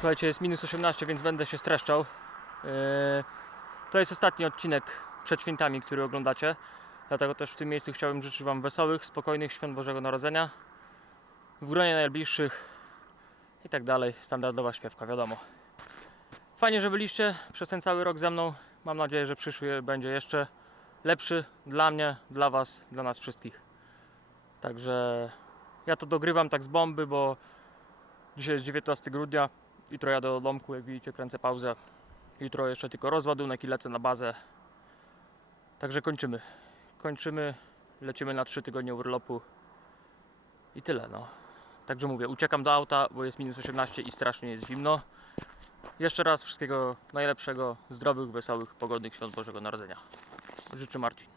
Słuchajcie, jest -18, więc będę się streszczał. To jest ostatni odcinek przed świętami, który oglądacie. Dlatego też w tym miejscu chciałbym życzyć Wam wesołych, spokojnych świąt Bożego Narodzenia. W gronie najbliższych i tak dalej. Standardowa śpiewka, wiadomo. Fajnie, że byliście przez ten cały rok ze mną. Mam nadzieję, że przyszły będzie jeszcze lepszy dla mnie, dla Was, dla nas wszystkich. Także ja to dogrywam tak z bomby, bo dzisiaj jest 19 grudnia. Jutro jadę do domku, jak widzicie, kręcę pauzę. Jutro jeszcze tylko rozładunek i lecę na bazę. Także kończymy, lecimy na 3 tygodnie urlopu i tyle, no. Także mówię, uciekam do auta, bo jest -18 i strasznie jest zimno. Jeszcze raz wszystkiego najlepszego, zdrowych, wesołych, pogodnych świąt Bożego Narodzenia. Życzę Marcin.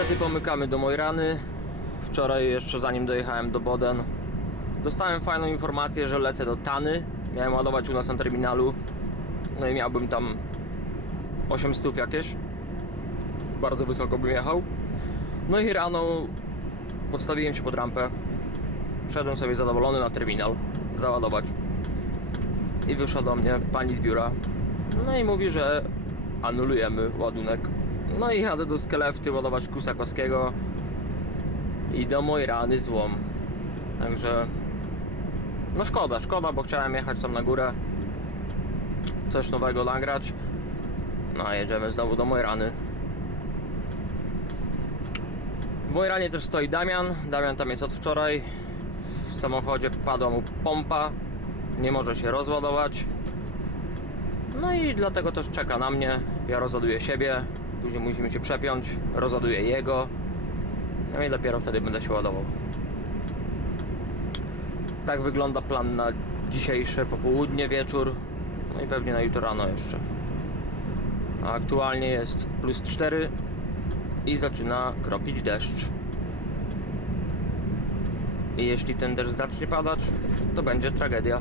niestety pomykamy do Mojrany. Wczoraj jeszcze zanim dojechałem do Boden, dostałem fajną informację, że lecę do Tany. Miałem ładować u nas na terminalu. No i miałbym tam 800 jakieś. Bardzo wysoko bym jechał. No i rano podstawiłem się pod rampę. Wszedłem sobie zadowolony na terminal załadować. I wyszła do mnie pani z biura. No i mówi, że anulujemy ładunek. No i jadę do Skelefty ładować Kusakowskiego i do Mojrany złom. Także no szkoda, bo chciałem jechać tam na górę, coś nowego nagrać. No a jedziemy znowu do Mojrany. W Mojranie też stoi Damian. Damian tam jest od wczoraj. W samochodzie padła mu pompa, nie może się rozładować. No i dlatego też czeka na mnie. Ja rozładuję siebie, później musimy się przepiąć, rozładuję jego. No i dopiero wtedy będę się ładował. Tak wygląda plan na dzisiejsze popołudnie, wieczór. No i pewnie na jutro rano jeszcze. A aktualnie jest +4 i zaczyna kropić deszcz. I jeśli ten deszcz zacznie padać, to będzie tragedia.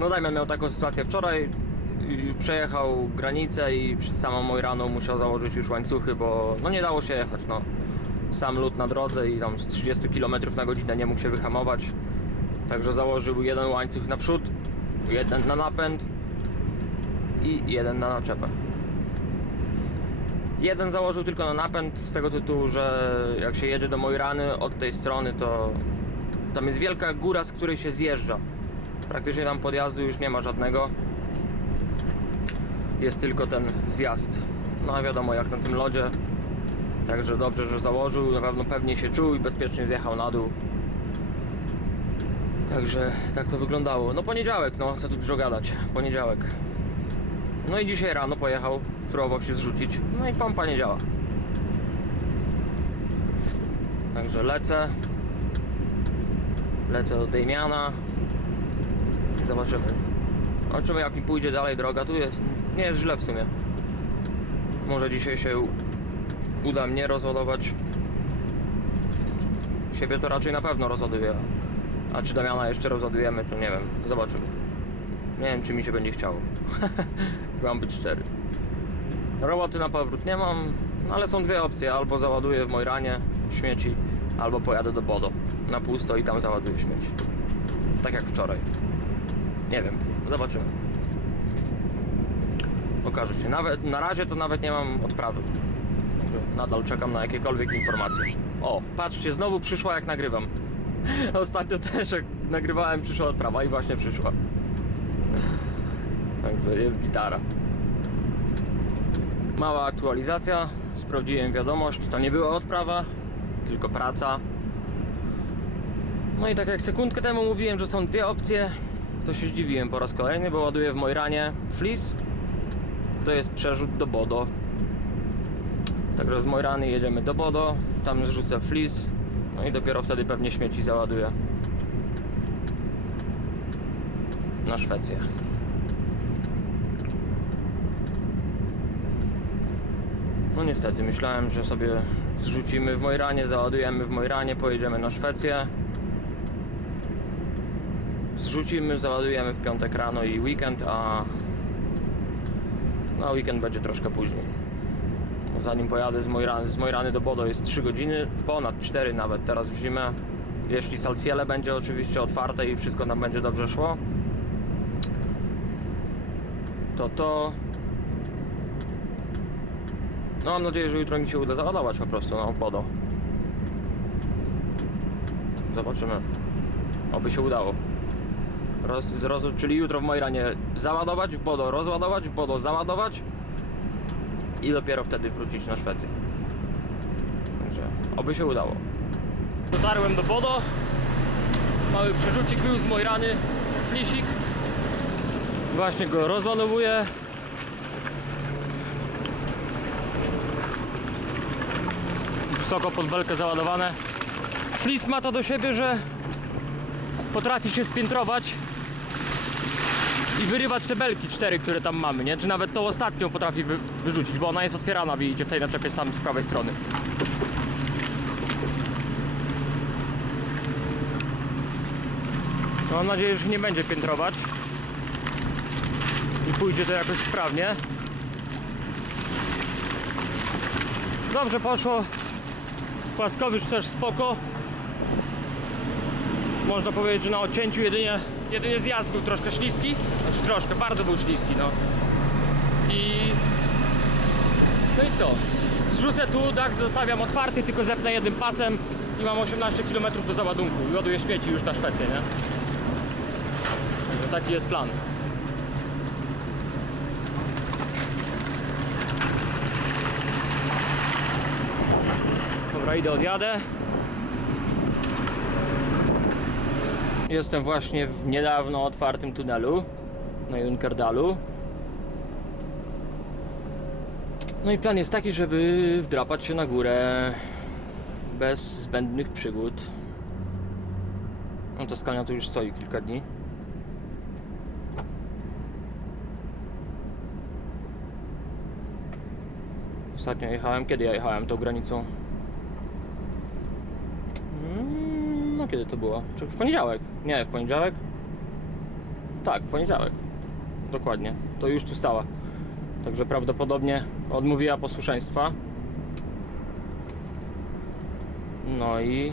No Damian miał taką sytuację wczoraj. Przejechał granicę i przed samą Mojraną musiał założyć już łańcuchy, bo no nie dało się jechać. No. Sam lód na drodze i tam z 30 km na godzinę nie mógł się wyhamować. Także założył jeden łańcuch na przód, jeden na napęd i jeden na naczepę. Jeden założył tylko na napęd z tego tytułu, że jak się jedzie do Mojrany od tej strony, to tam jest wielka góra, z której się zjeżdża. Praktycznie tam podjazdu już nie ma żadnego. Jest tylko ten zjazd. No a wiadomo jak na tym lodzie. Także dobrze, że założył. Na pewno pewnie się czuł i bezpiecznie zjechał na dół. Także tak to wyglądało. No poniedziałek, no co tu dużo gadać. Poniedziałek. No i dzisiaj rano pojechał, próbował się zrzucić. No i pompa nie działa. Także lecę do Damiana. Zobaczymy. Zobaczymy jak mi pójdzie dalej droga. Tu jest, nie jest źle w sumie. Może dzisiaj się uda mnie rozładować. Siebie to raczej na pewno rozładuję. A czy Damiana jeszcze rozładujemy, to nie wiem. Zobaczymy. Nie wiem czy mi się będzie chciało. Mam być szczery. Roboty na powrót nie mam, no ale są dwie opcje. Albo załaduję w Mojranie śmieci, albo pojadę do Bodo na pusto i tam załaduję śmieci. Tak jak wczoraj. Nie wiem, zobaczymy. Okaże się. Nawet na razie to nawet nie mam odprawy. Także nadal czekam na jakiekolwiek informacje. O, patrzcie, znowu przyszła jak nagrywam. Ostatnio też jak nagrywałem przyszła odprawa i właśnie przyszła. Także jest gitara. Mała aktualizacja. Sprawdziłem wiadomość. To nie była odprawa, tylko praca. No i tak jak sekundkę temu mówiłem, że są dwie opcje, to się zdziwiłem po raz kolejny, bo ładuję w Mojranie flis. To jest przerzut do Bodo. Także z Mojrany jedziemy do Bodo. Tam zrzucę flis. No i dopiero wtedy pewnie śmieci załaduję na Szwecję. No niestety, myślałem, że sobie zrzucimy w Mojranie, załadujemy w Mojranie, pojedziemy na Szwecję. Zrzucimy, załadujemy w piątek rano i weekend, a na weekend będzie troszkę później. Zanim pojadę z Mojrany do Bodo jest 3 godziny, ponad 4 nawet teraz w zimę. Jeśli Saltfiele będzie oczywiście otwarte i wszystko nam będzie dobrze szło, no mam nadzieję, że jutro mi się uda załadować po prostu na Bodo. Zobaczymy. Oby się udało. Czyli jutro w Mojranie załadować, w Bodo rozładować, w Bodo załadować i dopiero wtedy wrócić na Szwecję. Także oby się udało. Dotarłem do Bodo. Mały przerzucik był z Mojrany, flisik. Właśnie go rozładowuję. Wysoko pod belkę załadowane. Flis ma to do siebie, że potrafi się spiętrować i wyrywać te belki 4, które tam mamy, nie? Czy nawet tą ostatnią potrafi wyrzucić, bo ona jest otwierana, widzicie, w tej naczepie sam z prawej strony. No, mam nadzieję, że nie będzie piętrować i pójdzie to jakoś sprawnie. Dobrze poszło. Płaskowyż też spoko. Można powiedzieć, że na odcięciu jedynie zjazd był troszkę śliski. Znaczy troszkę, bardzo był śliski, no. No i co? Zrzucę tu, dach zostawiam otwarty, tylko zepnę jednym pasem i mam 18 km do załadunku i ładuję śmieci już na Szwecję, nie? Także taki jest plan. Dobra, idę, odjadę. Jestem właśnie w niedawno otwartym tunelu na Junkerdalu. No i plan jest taki, żeby wdrapać się na górę bez zbędnych przygód. No to Scania tu już stoi kilka dni. Ostatnio jechałem, kiedy ja jechałem tą granicą? No kiedy to było? Czy w poniedziałek? Nie, w poniedziałek? Tak, w poniedziałek. Dokładnie. To już tu stała. Także prawdopodobnie odmówiła posłuszeństwa. No i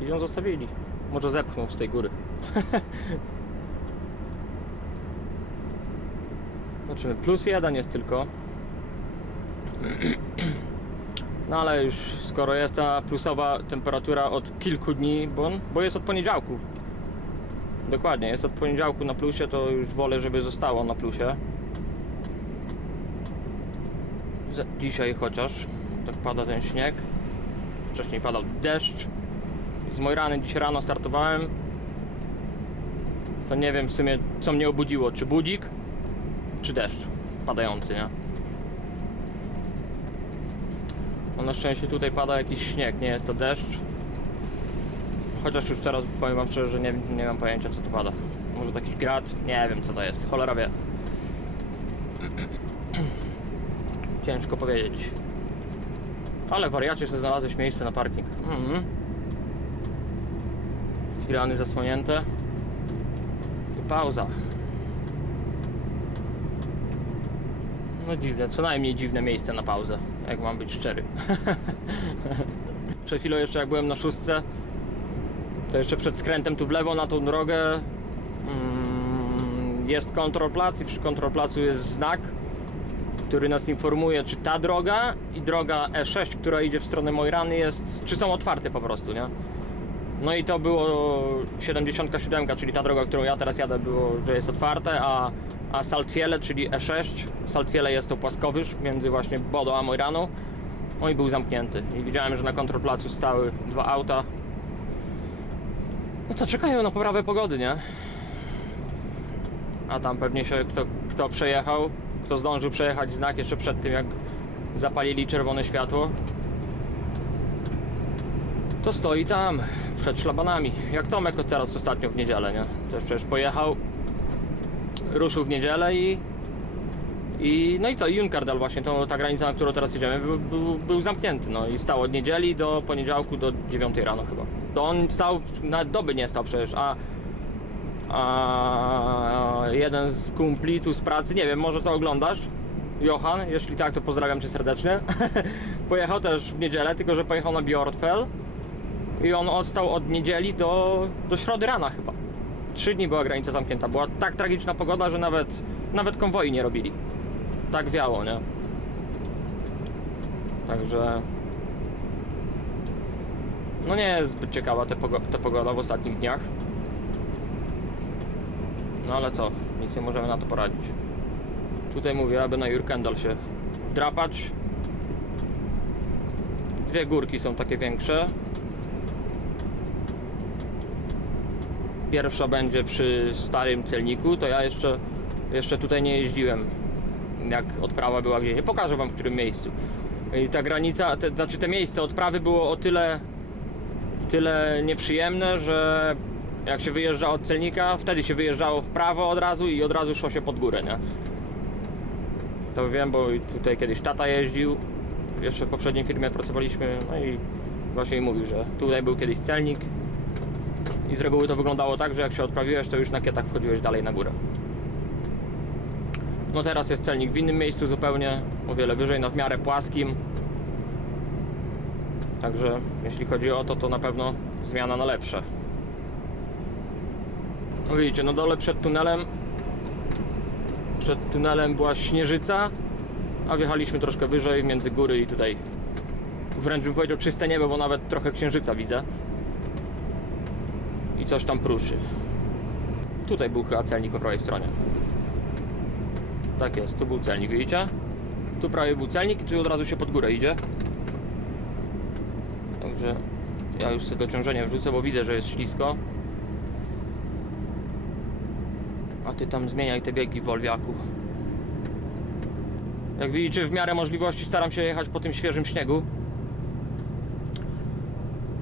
ją zostawili. Może zepchnął z tej góry. Zobaczymy. +1 jest tylko. No ale już skoro jest ta plusowa temperatura od kilku dni, bo jest od poniedziałku. Dokładnie, jest od poniedziałku na plusie, to już wolę, żeby zostało na plusie. Dzisiaj chociaż tak pada ten śnieg. Wcześniej padał deszcz. Z Mojrany dziś rano startowałem. To nie wiem w sumie, co mnie obudziło, czy budzik, czy deszcz padający, nie? No na szczęście tutaj pada jakiś śnieg, nie jest to deszcz. Chociaż już teraz powiem wam szczerze, że nie mam pojęcia, co to pada. Może to jakiś grad? Nie wiem, co to jest. Cholera wie. Ciężko powiedzieć. Ale wariacie, że znalazłeś miejsce na parking. Firany zasłonięte. I pauza. No dziwne, co najmniej dziwne miejsce na pauzę, jak mam być szczery. Przed chwilą jeszcze jak byłem na szóstce, to jeszcze przed skrętem tu w lewo na tą drogę jest kontrolplac i przy kontrolplacu jest znak, który nas informuje, czy ta droga i droga E6, która idzie w stronę Mojrany czy są otwarte po prostu, nie? No i to było 77, czyli ta droga, którą ja teraz jadę, było, że jest otwarte, a Saltwiele, czyli E6, Saltwiele jest to płaskowyż między właśnie Bodo a Mojraną, no i był zamknięty. I widziałem, że na kontrolplacu stały dwa auta. No co, czekają na poprawę pogody, nie? A tam pewnie się kto przejechał, kto zdążył przejechać znak jeszcze przed tym, jak zapalili czerwone światło, to stoi tam przed szlabanami. Jak Tomek teraz ostatnio w niedzielę, nie? Też przecież pojechał, ruszył w niedzielę no i co? I Junkerdal właśnie, ta granica, na którą teraz jedziemy, był zamknięty, no i stał od niedzieli do poniedziałku do 9 rano chyba. To on stał, nawet doby nie stał przecież, a jeden z kumpli tu z pracy, nie wiem, może to oglądasz, Johan, jeśli tak, to pozdrawiam cię serdecznie. Pojechał też w niedzielę, tylko że pojechał na Bjortfell i on odstał od niedzieli do środy rana chyba. 3 dni była granica zamknięta, była tak tragiczna pogoda, że nawet konwoi nie robili. Tak wiało, nie? Także no nie jest zbyt ciekawa ta pogoda w ostatnich dniach. No ale co, nic nie możemy na to poradzić. Tutaj mówię, aby na Jurkendal się wdrapać. Dwie górki są takie większe. Pierwsza będzie przy starym celniku, to ja jeszcze tutaj nie jeździłem, jak odprawa była gdzieś. Pokażę wam w którym miejscu. I ta granica, te miejsce odprawy było o tyle nieprzyjemne, że jak się wyjeżdża od celnika, wtedy się wyjeżdżało w prawo od razu i od razu szło się pod górę, nie? To wiem, bo tutaj kiedyś tata jeździł, jeszcze w poprzedniej firmie pracowaliśmy, no i właśnie mówił, że tutaj był kiedyś celnik i z reguły to wyglądało tak, że jak się odprawiłeś, to już na kietach wchodziłeś dalej na górę. No teraz jest celnik w innym miejscu zupełnie, o wiele wyżej, no w miarę płaskim. Także jeśli chodzi o to, to na pewno zmiana na lepsze. No widzicie, no dole przed tunelem była śnieżyca, a wjechaliśmy troszkę wyżej, między góry i tutaj wręcz bym powiedział czyste niebo, bo nawet trochę księżyca widzę. I coś tam pruszy. Tutaj był chyba celnik po prawej stronie. Tak jest, tu był celnik, widzicie? Tu prawie był celnik i tu od razu się pod górę idzie. Także ja już sobie dociążenie wrzucę, bo widzę, że jest ślisko. A ty tam zmieniaj te biegi w Wolwiaku. Jak widzicie, w miarę możliwości staram się jechać po tym świeżym śniegu.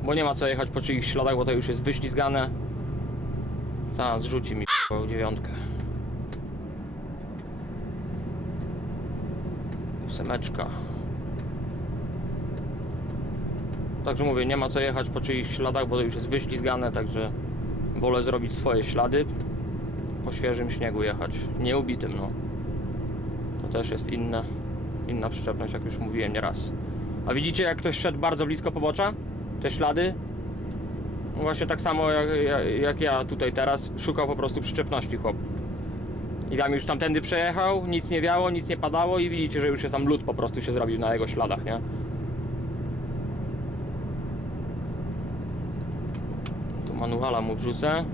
Bo nie ma co jechać po czyichś śladach, bo to już jest wyślizgane. Ta, zrzuci mi dziewiątkę. Ósemeczka. Także mówię, nie ma co jechać po czyichś śladach, bo to już jest wyślizgane, także wolę zrobić swoje ślady. Po świeżym śniegu jechać, nie ubitym, no. To też jest inna przyczepność, jak już mówiłem nieraz. A widzicie, jak ktoś szedł bardzo blisko pobocza? Te ślady? No właśnie tak samo jak ja tutaj teraz, szukał po prostu przyczepności chłop. I tam już tamtędy przejechał, nic nie wiało, nic nie padało i widzicie, że już jest tam lód po prostu się zrobił na jego śladach, nie? Tu manuala mu wrzucę.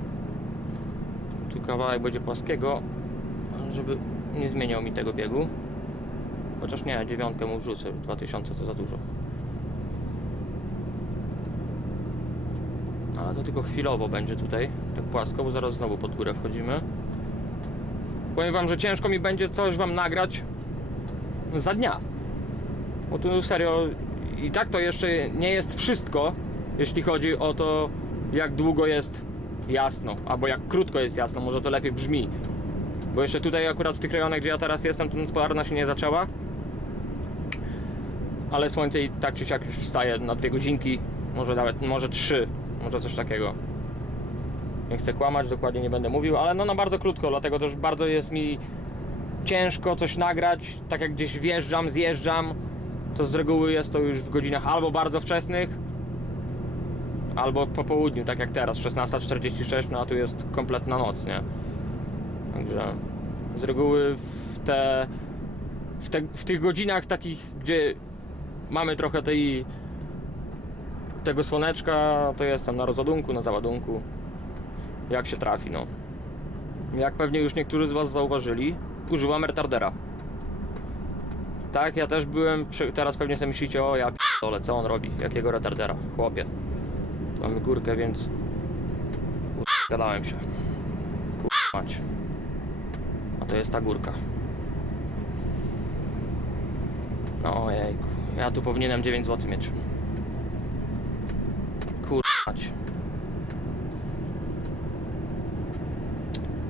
Tu kawałek będzie płaskiego, żeby nie zmieniał mi tego biegu. Chociaż nie, dziewiątkę mu wrzucę, 2000 to za dużo. Ale to tylko chwilowo będzie tutaj, tak płasko, bo zaraz znowu pod górę wchodzimy. Powiem wam, że ciężko mi będzie coś wam nagrać za dnia. Bo tu serio, i tak to jeszcze nie jest wszystko, jeśli chodzi o to, jak długo jest jasno, albo jak krótko jest jasno, może to lepiej brzmi. Bo jeszcze tutaj akurat w tych rejonach, gdzie ja teraz jestem, to noc polarna się nie zaczęła. Ale słońce i tak czy siak już wstaje na 2 godzinki, może 3, może coś takiego. Nie chcę kłamać, dokładnie nie będę mówił, ale no na bardzo krótko, dlatego też bardzo jest mi ciężko coś nagrać. Tak jak gdzieś wjeżdżam, zjeżdżam, to z reguły jest to już w godzinach albo bardzo wczesnych, albo po południu, tak jak teraz, 16:46, no a tu jest kompletna noc, nie? Także z reguły w tych godzinach takich, gdzie mamy trochę tego słoneczka, to jestem na rozładunku, na załadunku, jak się trafi, no. Jak pewnie już niektórzy z was zauważyli, używam retardera. Tak, ja też byłem, teraz pewnie sobie myślicie, o ja p***ole, co on robi, jakiego retardera, chłopie. Tu mamy górkę, więc gadałem się. Mać. A to jest ta górka. No ojejku, ja tu powinienem 9 zł mieć. Mać.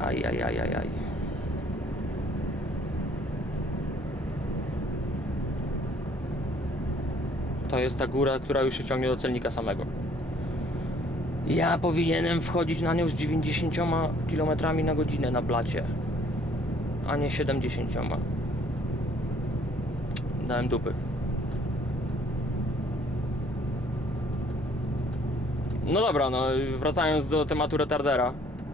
Aj. To jest ta góra, która już się ciągnie do celnika samego. Ja powinienem wchodzić na nią z 90 km na godzinę na blacie, a nie 70. Dałem dupy. No dobra, no wracając do tematu retardera,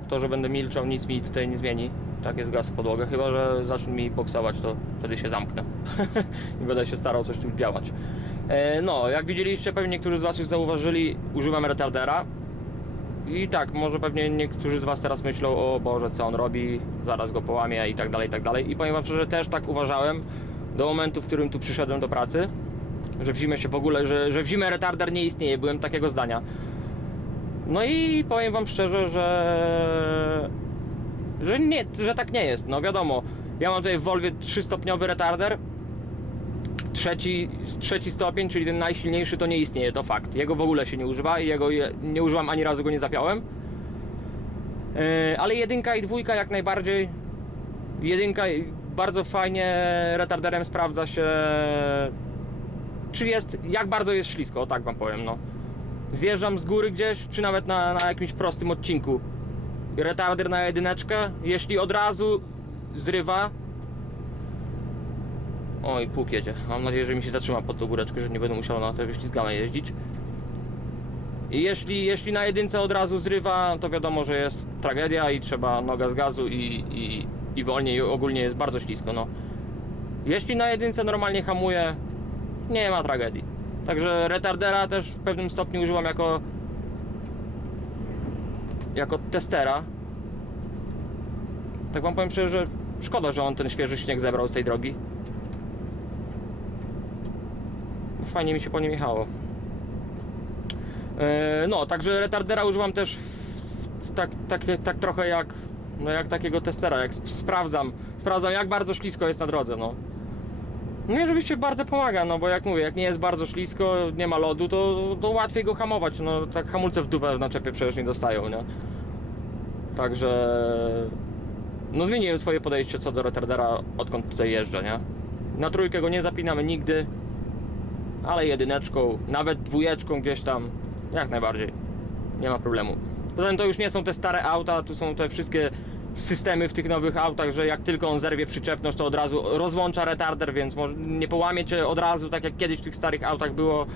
to, że będę milczał, nic mi tutaj nie zmieni. Tak jest gaz w podłogę, chyba że zacznie mi boksować, to wtedy się zamknę i będę się starał coś tu działać. No, jak widzieliście, pewnie niektórzy z was już zauważyli, używam retardera. I tak, może pewnie niektórzy z was teraz myślą, o Boże, co on robi, zaraz go połamie i tak dalej, i tak dalej. I powiem wam szczerze, też tak uważałem do momentu, w którym tu przyszedłem do pracy, że w zimę się w ogóle, że w zimę retarder nie istnieje, byłem takiego zdania. No i powiem wam szczerze, że tak nie jest. No wiadomo, ja mam tutaj w Volvie 3-stopniowy retarder. Trzeci stopień, czyli ten najsilniejszy, to nie istnieje, to fakt. Jego w ogóle się nie używa i nie używam, ani razu go nie zapiąłem. Ale jedynka i dwójka jak najbardziej. Jedynka bardzo fajnie retarderem sprawdza się, czy jest, jak bardzo jest ślisko, o tak wam powiem, no. Zjeżdżam z góry gdzieś, czy nawet na jakimś prostym odcinku. Retarder na jedyneczkę, jeśli od razu zrywa. Oj, pług jedzie. Mam nadzieję, że mi się zatrzyma pod tą góreczkę, że nie będę musiał na te wyślizgane jeździć. I jeśli na jedynce od razu zrywa, to wiadomo, że jest tragedia i trzeba noga z gazu i wolniej, ogólnie jest bardzo ślisko, no. Jeśli na jedynce normalnie hamuje, nie ma tragedii. Także retardera też w pewnym stopniu używam jako testera. Tak wam powiem szczerze, że szkoda, że on ten świeży śnieg zebrał z tej drogi. Fajnie mi się po nim jechało. No, także retardera używam też tak trochę jak takiego testera, jak sprawdzam jak bardzo ślisko jest na drodze, no. No i oczywiście bardzo pomaga, no bo jak mówię, jak nie jest bardzo ślisko, nie ma lodu, to łatwiej go hamować, no tak hamulce w dupę w naczepie przecież nie dostają, nie? Także no zmieniłem swoje podejście co do retardera, odkąd tutaj jeżdżę, nie? Na trójkę go nie zapinamy nigdy, ale jedyneczką, nawet dwójeczką gdzieś tam, jak najbardziej, nie ma problemu. Poza tym to już nie są te stare auta, tu są te wszystkie systemy w tych nowych autach, że jak tylko on zerwie przyczepność, to od razu rozłącza retarder, więc może nie połamie cię od razu, tak jak kiedyś w tych starych autach było,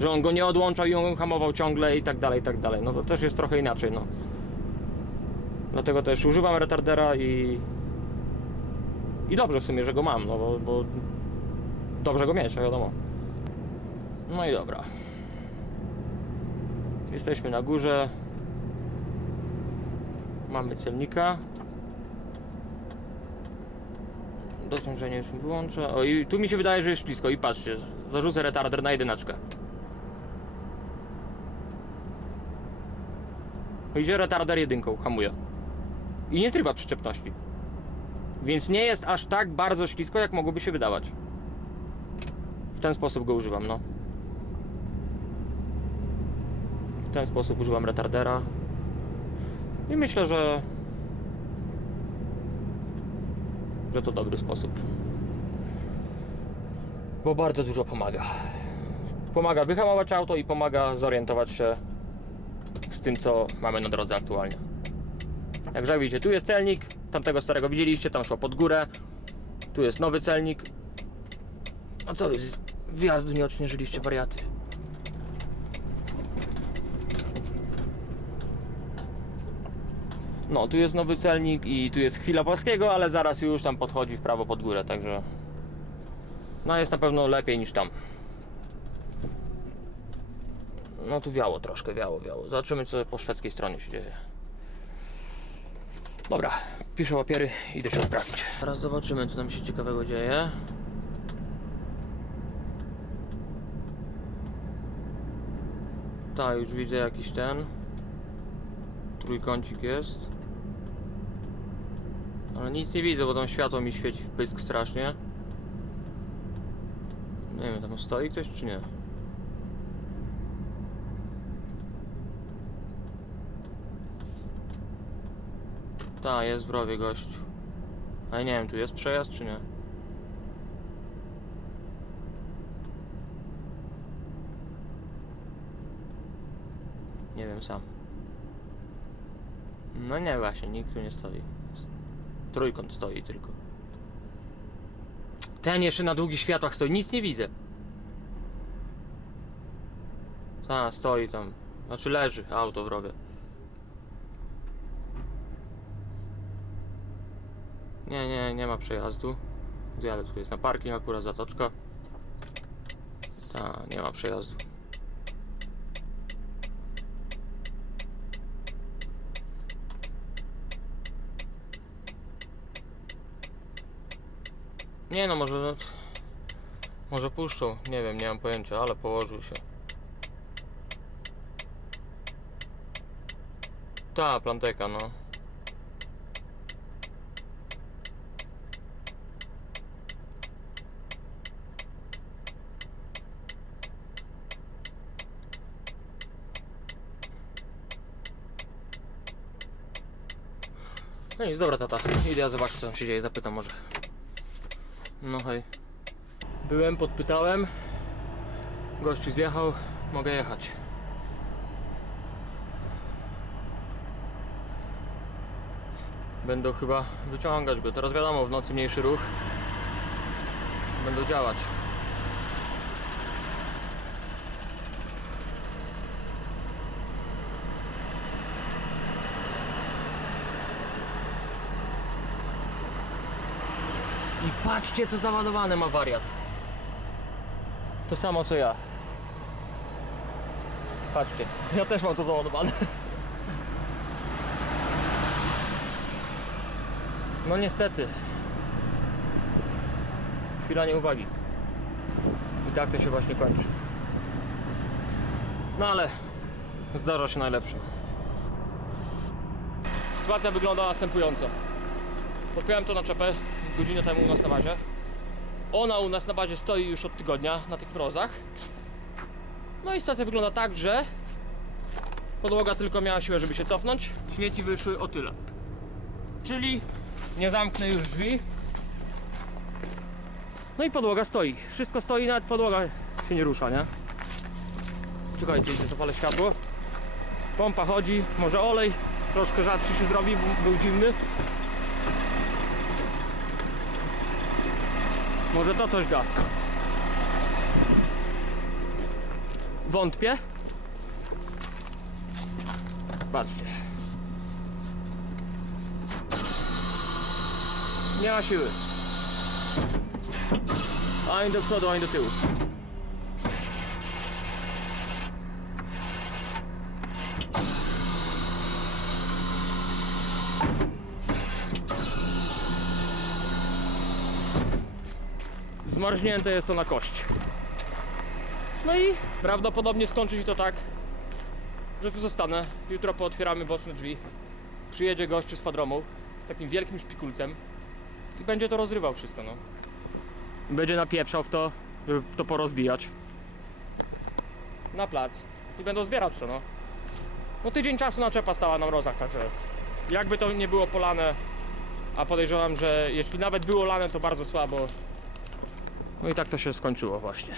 że on go nie odłączał i on hamował ciągle i tak dalej, i tak dalej. No to też jest trochę inaczej, no. Dlatego też używam retardera i dobrze w sumie, że go mam, no bo dobrze go mieć, wiadomo. No i dobra. Jesteśmy na górze. Mamy celnika. Dociążenie już mi wyłączę. O, i tu mi się wydaje, że jest ślisko. I patrzcie, zarzucę retarder na jedyneczkę. Idzie retarder jedynką, hamuje. I nie zrywa przyczepności. Więc nie jest aż tak bardzo ślisko, jak mogłoby się wydawać. W ten sposób go używam, no. W ten sposób używam retardera. I myślę, że to dobry sposób. Bo bardzo dużo pomaga. Pomaga wyhamować auto i pomaga zorientować się z tym, co mamy na drodze aktualnie. Jak widzicie, tu jest celnik, tamtego starego widzieliście, tam szło pod górę. Tu jest nowy celnik. A co jest? Wjazdu nie odśnieżyliście, wariaty. No, tu jest nowy celnik i tu jest chwila płaskiego, ale zaraz już tam podchodzi w prawo pod górę, także no jest na pewno lepiej niż tam. No tu wiało troszkę, wiało. Zobaczymy, co po szwedzkiej stronie się dzieje. Dobra, piszę papiery, idę się odprawić. Teraz zobaczymy, co tam się ciekawego dzieje. Tak, już widzę jakiś ten trójkącik jest. Ale nic nie widzę, bo tam światło mi świeci w pysk strasznie. Nie wiem, tam stoi ktoś czy nie? Tak, jest w rowie gościu. Ale nie wiem, tu jest przejazd czy nie? Nie wiem sam. No nie, właśnie, nikt tu nie stoi. Trójkąt stoi tylko. Ten jeszcze na długich światłach stoi, nic nie widzę. Ta, stoi tam. Znaczy leży auto w rowie. Nie ma przejazdu. Zjadę, tu jest na parking, akurat zatoczka. Ta, nie ma przejazdu. Nie no, może puszczą, nie wiem, nie mam pojęcia, ale położył się. Ta, planteka, no. No nic, dobra tata, idę ja zobaczę co tam się dzieje, zapytam może. No hej. Byłem, podpytałem. Gościu zjechał, mogę jechać. Będą chyba wyciągać go, teraz wiadomo, w nocy mniejszy ruch. Będą działać. I patrzcie co załadowane ma wariat. To samo co ja. Patrzcie, ja też mam to załadowane. No niestety. Chwila nieuwagi. I tak to się właśnie kończy. No ale zdarza się najlepsze. Sytuacja wygląda następująco. Podpiąłem to naczepę godzinę temu u nas na bazie. Ona u nas na bazie stoi już od tygodnia na tych mrozach. No i sytuacja wygląda tak, że podłoga tylko miała siłę, żeby się cofnąć. Śmieci wyszły o tyle. Czyli nie zamknę już drzwi. No i podłoga stoi. Wszystko stoi, nawet podłoga się nie rusza, nie? Czekajcie, zapalę światło. Pompa chodzi, może olej troszkę rzadszy się zrobi, bo był zimny. Może to coś da. Wątpię. Patrzcie. Nie ma siły. Ani do przodu, ani do tyłu. Zmarznięte jest to na kość. No i prawdopodobnie skończy się to tak, że tu zostanę. Jutro pootwieramy boczne drzwi. Przyjedzie gościu z fadromą, z takim wielkim szpikulcem i będzie to rozrywał wszystko, no. Będzie napieprzał w to, żeby to porozbijać. Na plac. I będą zbierać to, no. No tydzień czasu naczepa stała na mrozach, także jakby to nie było polane, a podejrzewam, że jeśli nawet było lane, to bardzo słabo. No i tak to się skończyło właśnie.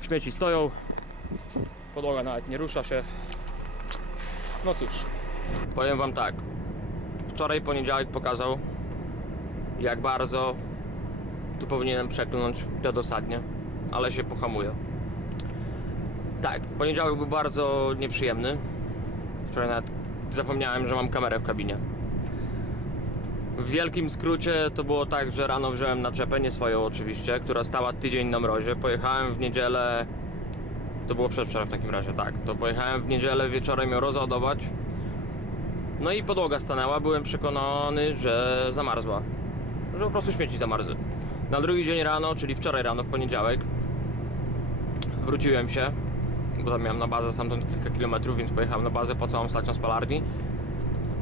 Śmieci stoją, podłoga nawet nie rusza się. No cóż, powiem wam tak. Wczoraj poniedziałek pokazał, jak bardzo tu powinienem przeklnąć dosadnie, ale się pohamuję. Tak, poniedziałek był bardzo nieprzyjemny. Wczoraj nawet zapomniałem, że mam kamerę w kabinie. W wielkim skrócie to było tak, że rano wziąłem naczepę, nie swoją oczywiście, która stała tydzień na mrozie. Pojechałem w niedzielę, to było przedwczoraj w takim razie, tak. To pojechałem w niedzielę wieczorem ją rozładować. No i podłoga stanęła, byłem przekonany, że zamarzła. Że po prostu śmieci zamarzły. Na drugi dzień rano, czyli wczoraj rano, w poniedziałek, wróciłem się, bo tam miałem na bazę stamtąd kilka kilometrów, więc pojechałem na bazę po całą stać na spalarni.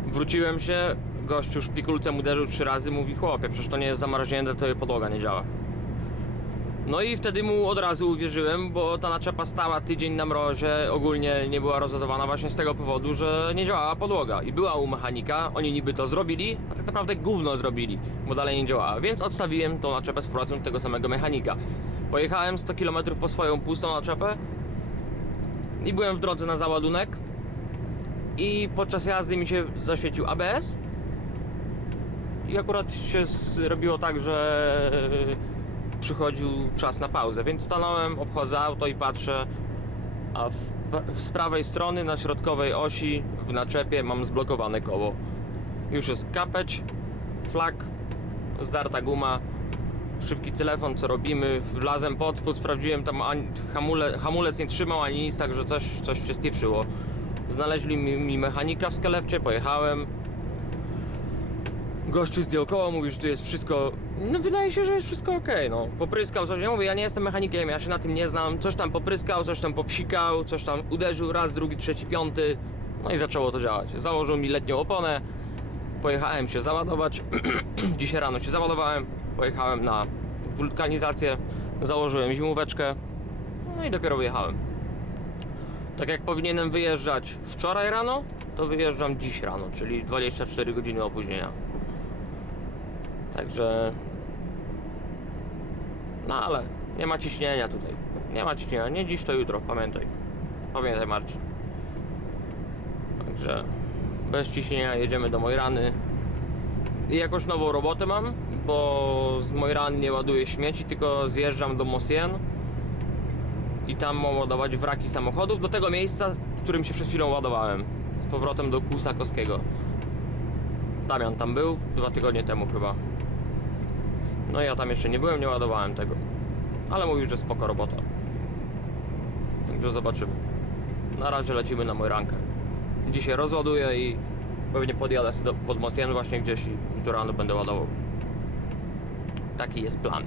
Wróciłem się, gościu szpikulcem uderzył 3 razy, mówi: chłopie, przecież to nie jest zamarznięte, to podłoga nie działa. No i wtedy mu od razu uwierzyłem, bo ta naczepa stała tydzień na mrozie, ogólnie nie była rozładowana właśnie z tego powodu, że nie działała podłoga. I była u mechanika, oni niby to zrobili, a tak naprawdę gówno zrobili, bo dalej nie działała. Więc odstawiłem tą naczepę z powrotem do tego samego mechanika. Pojechałem 100 km po swoją pustą naczepę i byłem w drodze na załadunek. I podczas jazdy mi się zaświecił ABS. I akurat się zrobiło tak, że przychodził czas na pauzę, więc stanąłem, obchodzę auto i patrzę, a z prawej strony na środkowej osi w naczepie mam zblokowane koło. Już jest kapeć, flak, zdarta guma, szybki telefon, co robimy, wlazłem pod spód, sprawdziłem tam, hamulec nie trzymał ani nic, także coś się spieprzyło. Znaleźli mi mechanika w Skelefcie, pojechałem. Gościu zdjął koło, mówi, że tu jest wszystko, no wydaje się, że jest wszystko ok, no. Popryskał coś, ja mówię, ja nie jestem mechanikiem, ja się na tym nie znam. Coś tam popryskał, coś tam popsikał, coś tam uderzył raz, drugi, trzeci, piąty. No i zaczęło to działać. Założył mi letnią oponę, pojechałem się załadować. Dzisiaj rano się załadowałem, pojechałem na wulkanizację, założyłem zimóweczkę, no i dopiero wyjechałem. Tak jak powinienem wyjeżdżać wczoraj rano, to wyjeżdżam dziś rano, czyli 24 godziny opóźnienia. Także... No ale nie ma ciśnienia tutaj. Nie ma ciśnienia, nie dziś to jutro, pamiętaj. Pamiętaj, Marcin. Także bez ciśnienia jedziemy do Mojrany. I jakąś nową robotę mam, bo z Mojrany nie ładuję śmieci, tylko zjeżdżam do Mosjen i tam mam ładować wraki samochodów do tego miejsca, w którym się przed chwilą ładowałem. Z powrotem do Kłusakowskiego. Damian tam był 2 tygodnie temu chyba. No ja tam jeszcze nie byłem, nie ładowałem tego. Ale mówił, że spoko robota. Także zobaczymy. Na razie lecimy na Mojrankę. Dzisiaj rozładuję i pewnie podjadę pod Mosjen właśnie gdzieś i do rano będę ładował. Taki jest plan.